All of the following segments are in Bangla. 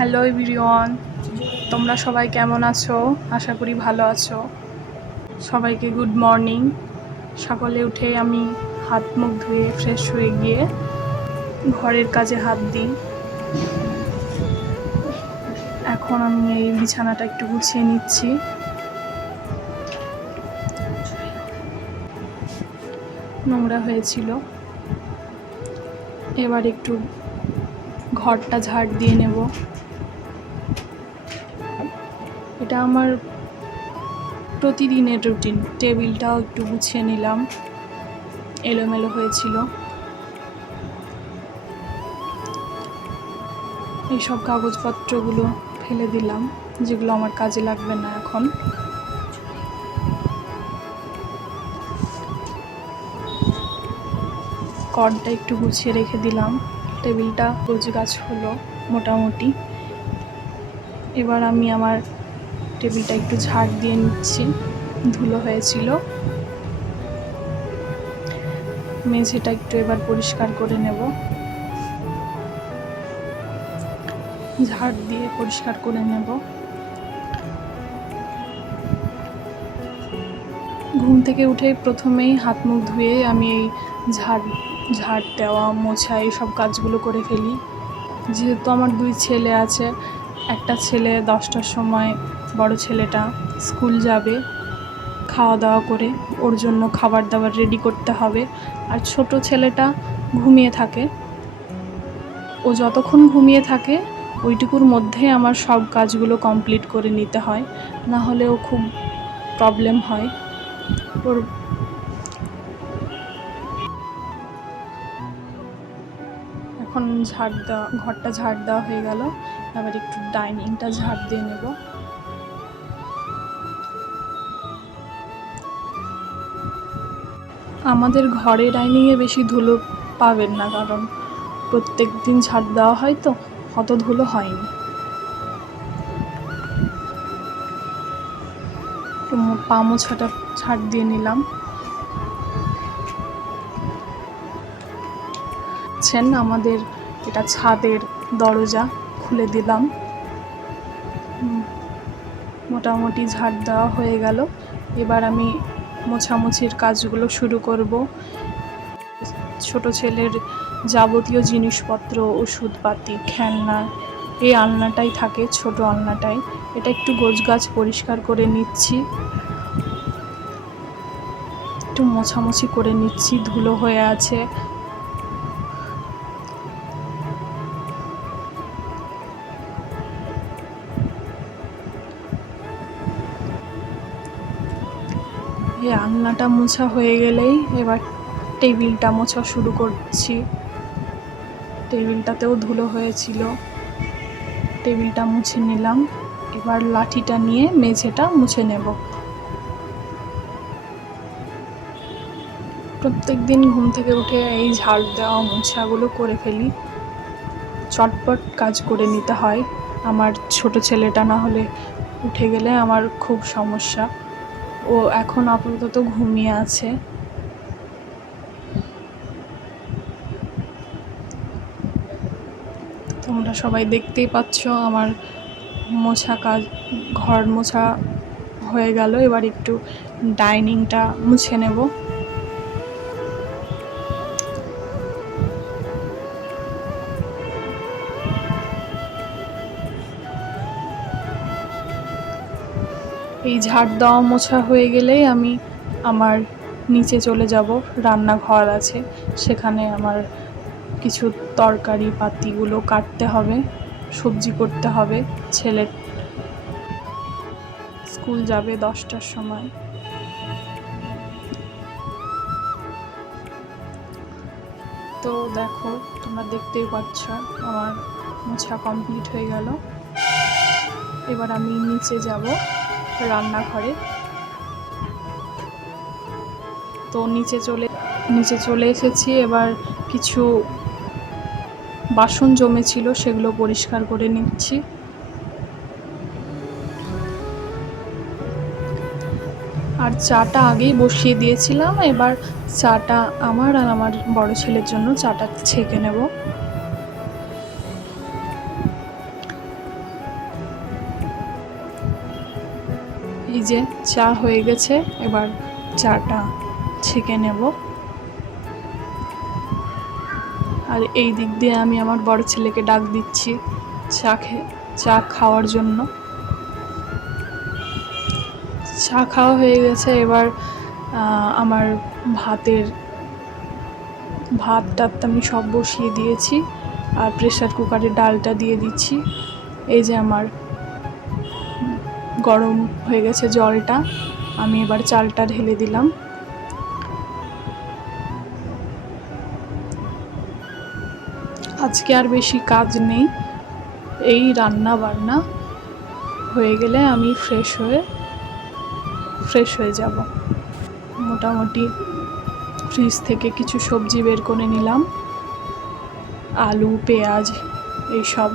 হ্যালো এভরিওয়ান, তোমরা সবাই কেমন আছো? আশা করি ভালো আছো। সবাইকে গুড মর্নিং। সকালে উঠে আমি হাত মুখ ধুয়ে ফ্রেশ হয়ে গিয়ে ঘরের কাজে হাত দিই। এখন আমি এই বিছানাটা একটু গুছিয়ে নিচ্ছি। নোংরা হয়েছিল, এবার একটু ঘরটা ঝাড় দিয়ে নেব। এটা আমার প্রতিদিনের রুটিন। টেবিলটাও একটু গুছিয়ে নিলাম, এলোমেলো হয়েছিল। এইসব কাগজপত্রগুলো ফেলে দিলাম, যেগুলো আমার কাজে লাগবে না এখন। কর্ডটা একটু গুছিয়ে রেখে দিলাম। টেবিলটা গোছগাছ হলো মোটামুটি। এবার আমি আমার টেবিলটা একটু ঝাড় দিয়ে নিচ্ছি, ধুলো হয়েছিল। মেঝেটা একটু এবার পরিষ্কার করে নেব, ঝাড় দিয়ে পরিষ্কার করে নেব। ঘুম থেকে উঠে প্রথমেই হাত মুখ ধুয়ে আমি এই ঝাড় দেওয়া, মোছা এইসব কাজগুলো করে ফেলি। যেহেতু আমার 2 ছেলে আছে, একটা ছেলে 10টার সময়, বড় ছেলেটা স্কুল যাবে, খাওয়া দাওয়া করে ওর জন্য খাবার দাবার রেডি করতে হবে। আর ছোট ছেলেটা ঘুমিয়ে থাকে। ও যতক্ষণ ঘুমিয়ে থাকে ওইটুকুর মধ্যে আমার সব কাজগুলো কমপ্লিট করে নিতে হয়, না হলেও খুব প্রবলেম হয় ওর। এখন ঘরটা ঝাড় দেওয়া হয়ে গেল, আবার একটু ডাইনিংটা ঝাড় দিয়ে নেব। আমাদের ঘরে ডাইনিংয়ে বেশি ধুলো পাবেন না, কারণ প্রত্যেক দিন ঝাড় দেওয়া হয় তো অত ধুলো হয়নি। পা মোছাটা ঝাড় দিয়ে নিলাম। আমাদের এটা ছাদের দরজা, খুলে দিলাম। মোটামুটি ঝাড় দেওয়া হয়ে গেল। এবার আমি মোছামুছির কাজগুলো শুরু করব। ছোট ছেলের যাবতীয় জিনিসপত্র, ওষুধপাতি, খেলনা, এই আলনাটাই থাকে, ছোট আলনাটাই। এটা একটু গোছগাছ পরিষ্কার করে নিচ্ছি, একটু মোছামুছি করে নিচ্ছি, ধুলো হয়ে আছে। এই আলনাটা মোছা হয়ে গেলেই এবার টেবিলটা মোছা শুরু করছি। টেবিলটাতেও ধুলো হয়েছিল, টেবিলটা মুছে নিলাম। এবার লাঠিটা নিয়ে মেঝেটা মুছে নেব। প্রত্যেক দিন ঘুম থেকে উঠে এই ঝাড় দেওয়া মোছাগুলো করে ফেলি, চটপট কাজ করে নিতে হয়। আমার ছোট ছেলেটা না হলে উঠে গেলে আমার খুব সমস্যা। ও এখন আপাতত ঘুমিয়ে আছে। তোমরা সবাই দেখতেই পাচ্ছ আমার মোছা কাজ, ঘর মোছা হয়ে গেল। এবার একটু ডাইনিংটা মুছে নেব। এই ঝাড় দেওয়া মোছা হয়ে গেলেই আমি আমার নিচে চলে যাব। রান্নাঘর আছে, সেখানে আমার কিছু তরকারি পাতিগুলো কাটতে হবে, সবজি করতে হবে। ছেলে স্কুল যাবে 10টার সময়। তো দেখো, তোমরা দেখতেই পাচ্ছ আমার মোছা কমপ্লিট হয়ে গেল। এবার আমি নিচে যাব রান্নাঘরে। তো নিচে চলে এসেছি। এবার কিছু বাসন জমেছিল, সেগুলো পরিষ্কার করে নিচ্ছি। আর চাটা আগেই বসিয়ে দিয়েছিলাম, এবার চাটা আমার আর আমার বড় ছেলের জন্য চাটা ছেঁকে নেব। এই যে চা হয়ে গেছে, এবার চাটা ছেঁকে নেব। আর এই দিক দিয়ে আমি আমার বড় ছেলেকে ডাক দিচ্ছি চা খাওয়ার জন্য। চা খাওয়া হয়ে গেছে, এবার আমার ভাতটা আমি সব বসিয়ে দিয়েছি, আর প্রেসার কুকারে ডালটা দিয়ে দিচ্ছি। এই যে আমার গরম হয়ে গেছে জলটা, আমি এবার চালটা ঢেলে দিলাম। আজকে আর বেশি কাজ নেই, এই রান্না বান্না হয়ে গেলে আমি ফ্রেশ হয়ে যাব। মোটামুটি ফ্রিজ থেকে কিছু সবজি বের করে নিলাম, আলু, পেঁয়াজ এইসব।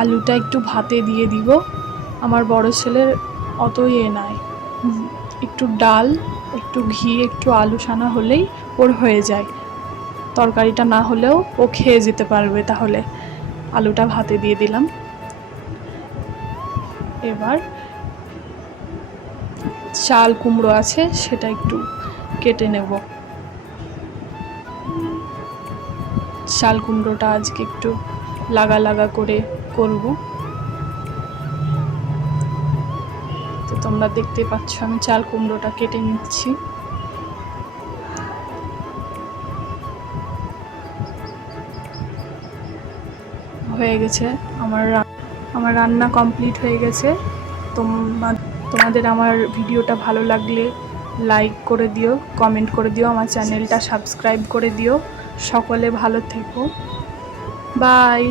আলুটা একটু ভাতে দিয়ে দিব। আমার বড় ছেলের অত নাই, একটু ডাল, একটু ঘি, একটু আলু সানা হলেই ওর হয়ে যায়। তরকারিটা না হলেও ও খেয়ে যেতে পারবে, তাহলে আলুটা ভাতে দিয়ে দিলাম। এবার চাল কুমড়ো আছে, সেটা একটু কেটে নেব। চাল কুমড়োটা আজকে একটু লাগা লাগা করে করব। তো তোমরা দেখতে পাচ্ছ আমি চাল কুমড়োটা কেটে নিচ্ছি। হয়ে গেছে আমার রান্না কমপ্লিট হয়ে গেছে। তোমাদের আমার ভিডিওটা ভালো লাগলে লাইক করে দিও, কমেন্ট করে দিও, আমার চ্যানেলটা সাবস্ক্রাইব করে দিও। সকলে ভালো থেকো, বাই।